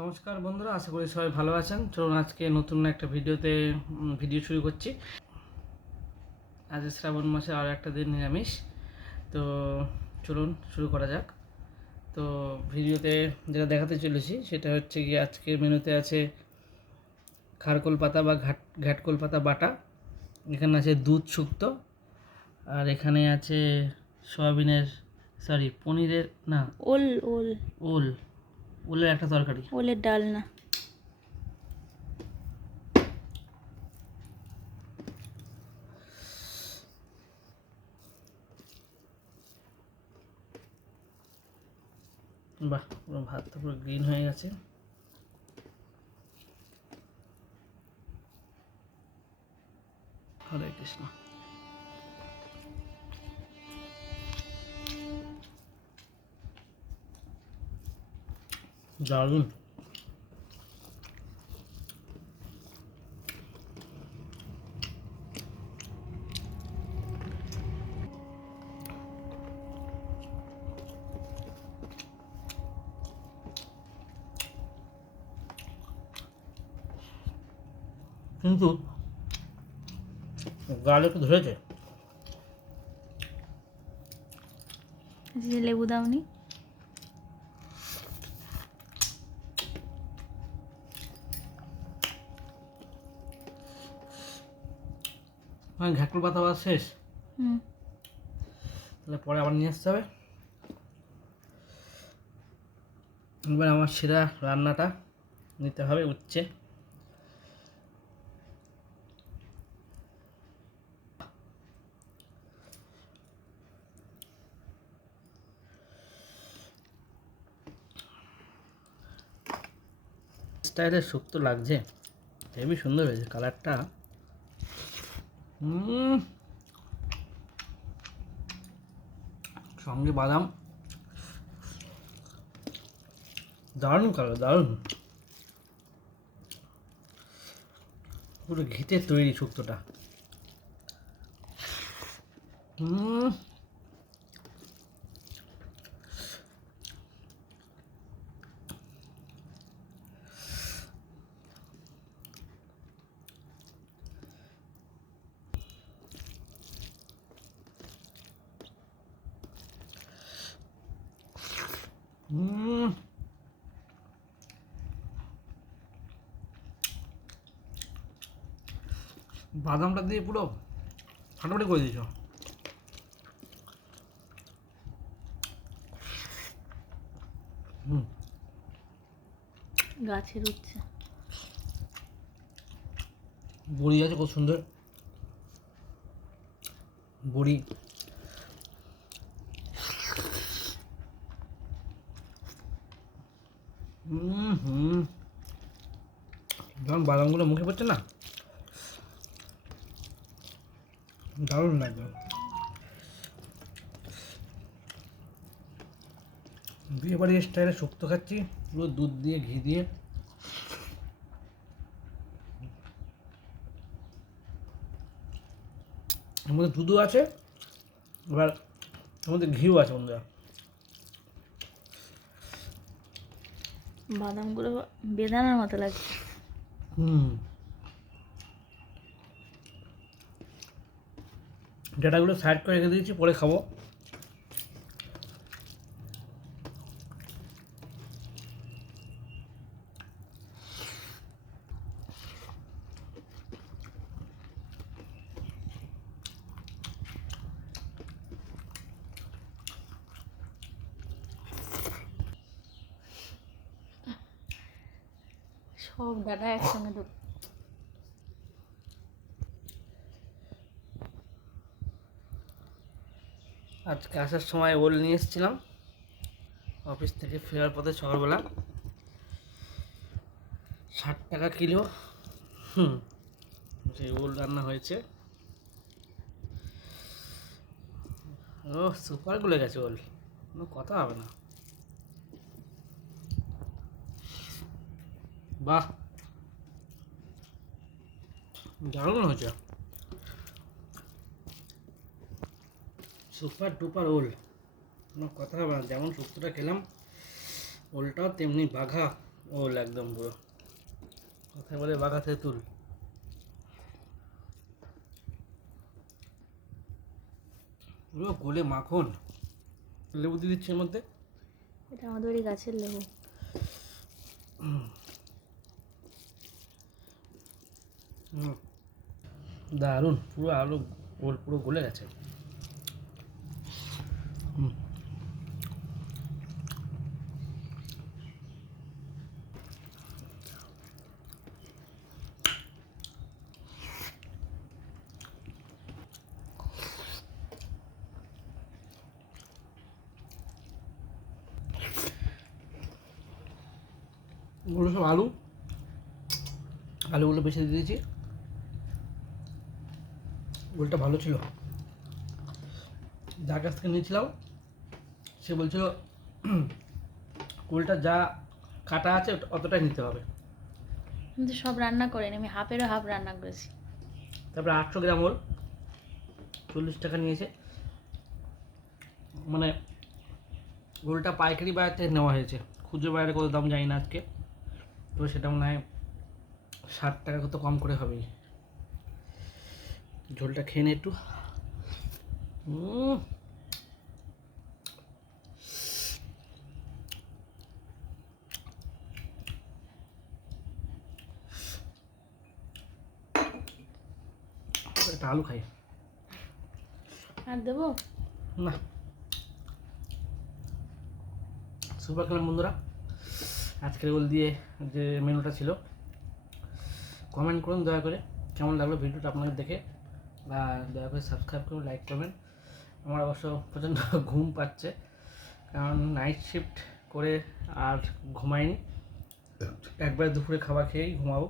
নমস্কার বন্ধুরা, আশা করি সবাই ভালো আছেন। চলুন আজকে নতুন একটা ভিডিও শুরু করছি। আজ শ্রাবণ মাসে আরও একটা দিন নিরামিষ, তো চলুন শুরু করা যাক। তো ভিডিওতে যেটা দেখাতে চলেছি সেটা হচ্ছে গিয়ে আজকের মেনুতে আছে খারকোল পাতা বা ঘাটকোল পাতা বাটা, এখানে আছে দুধ শুক্তো, আর এখানে আছে পনিরের না ওল ওল ওল ওলের একটা তরকারি। ওলের ডাল না। বাহ, পুরো ভাতটা পুরো গ্রিন হয়ে গেছে। হরে কৃষ্ণ। দারুণ। কিন্তু গাল একটু ধরেছে। যে লেবু দাওনি? ঘাটুর পাতা আবার শেষ, হুম। তাহলে পরে আবার নিয়ে আসতে হবে। এবার আমার সেরা রান্নাটা নিতে হবে, উচ্ছে। স্টাইলের শুক্তো লাগছে, হেবি সুন্দর হয়েছে কালারটা। সঙ্গে বাদাম, দারুণ কালার, দারুণ। পুরো ঘিতে তৈরি শুক্তোটা। বাদামটা দিয়ে পুরো ফাটাফাটি করে দিয়েছ। গাছের উচ্ছে। বড়ি আছে খুব সুন্দর বড়ি। যখন বাদামগুলো মুখে পড়ছে না, দারুণ লাগবে। বিয়ে বাড়ির স্টাইলে শুক্তো খাচ্ছি, পুরো দুধ দিয়ে ঘি দিয়ে। এর মধ্যে দুধও আছে, এবার এর মধ্যে ঘিও আছে বন্ধুরা। বাদামগুলো বেদানার মতো লাগছে। ডাটাগুলো সাইড করে রেখে দিয়েছি, পরে খাবো। সব ডাটা একসঙ্গে দেবো। আজকে আসার সময় ওল নিয়ে এসেছিলাম অফিস থেকে, ফেরার পথে সকালবেলা 60 টাকা কিলো সেই ওল রান্না হয়েছে। ও সুপার গুলে গেছে ওল, কোনো কথা হবে না। বাহ, দারুণ হয়েছে, সুপার ডুপার ওল, কোনো কথা হবে না। যেমন শুক্তোটা খেলাম, ওলটাও তেমনি বাঘা ওল একদম পুরো কথায় বলে বাগাতে তুল। পুরো গোলে মাখন। লেবু দিয়ে দিচ্ছি এর মধ্যে। এটা আমাদেরই গাছের লেবু। দারুণ, পুরো আলু ওল পুরো গলে গেছে। ওগুলো সব আলুগুলো বেশি দিয়ে দিয়েছি। ওলটা ভালো ছিল। যার কাছ থেকে নিয়েছিলাম সে বলছিল ওলটা যা কাটা আছে অতটাই নিতে হবে। কিন্তু সব রান্না করিনি, আমি হাফেরও হাফ রান্না করেছি। তারপরে 800 গ্রাম ওল 40 টাকা নিয়েছে। মানে ওলটা পাইকারি বাজার থেকে নেওয়া হয়েছে, খুচরো বাজারে কত দাম জানি না আজকে। তো সেটা মনে হয় 60 টাকা কত কম করে হবেই। ঝোলটা খেয়ে নে একটু। একটা আলু খাই আর দেবো? না। সুপার খেলাম বন্ধুরা, আজকের ওল দিয়ে যে মেনুটা ছিল। কমেন্ট করুন দয়া করে কেমন লাগলো ভিডিওটা আপনাদের দেখে, আর দয়া করে সাবস্ক্রাইব করুন, লাইক করবেন। আমার অবশ্য প্রচণ্ড ঘুম পাচ্ছে, কারণ নাইট শিফট করে আর ঘুমাইনি, একবারে দুপুরে খাবার খেয়েই ঘুমাবো।